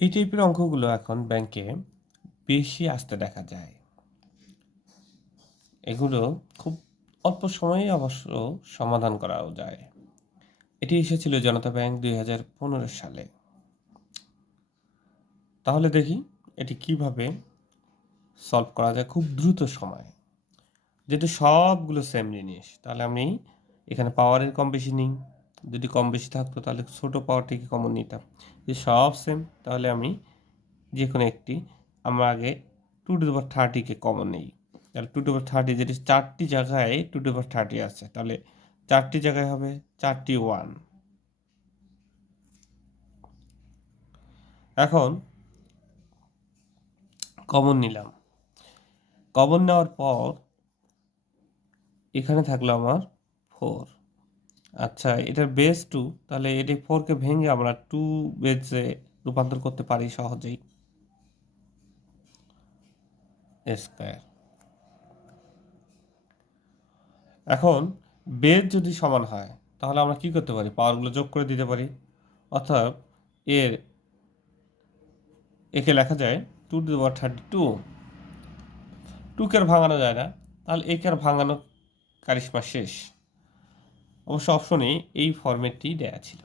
এই টাইপের অঙ্কগুলো এখন ব্যাংকে বেশি আসতে দেখা যায়। এগুলো খুব অল্প সময়েই অবশ্য সমাধান করাও যায়। এটি এসেছিল জনতা ব্যাংক ২০১৫ সালে। তাহলে দেখি এটি কিভাবে সলভ করা যায় খুব দ্রুত সময়ে। যেহেতু সবগুলো সেম জিনিস, তাহলে আমি এখানে পাওয়ারের কম বেশি নিই। যদি কম বেশি থাকতো তাহলে ছোট পাওয়ারটিকে কমন নিতাম। যে সব সেম, তাহলে আমি যেকোনো একটি আমরা আগে 2^30 কে কমন নেই। তাহলে 2^30 যেটি 4টি জায়গায় 2^30 আছে, তাহলে 4টি জায়গায় হবে 4টি 1। এখন কমন নিলাম। কমন নেওয়ার পর এখানে থাকলো আমার 4। আচ্ছা, এটার বেস 2, তাহলে এটি 4কে ভেঙে আমরা 2 বেসে রূপান্তর করতে পারি সহজেই। স্কয়ার। এখন বেস যদি সমান হয় তাহলে আমরা কি করতে পারি? পাওয়ারগুলো যোগ করে দিতে পারি। অর্থাৎ এর একে লেখা যায় 2^32। 2কে আর ভাঙানো যায় না, তাহলে একে আর ভাঙানো কারিশমা শেষ। অবশ্য অপশনে এই ফরম্যাটটি দেয়া ছিল।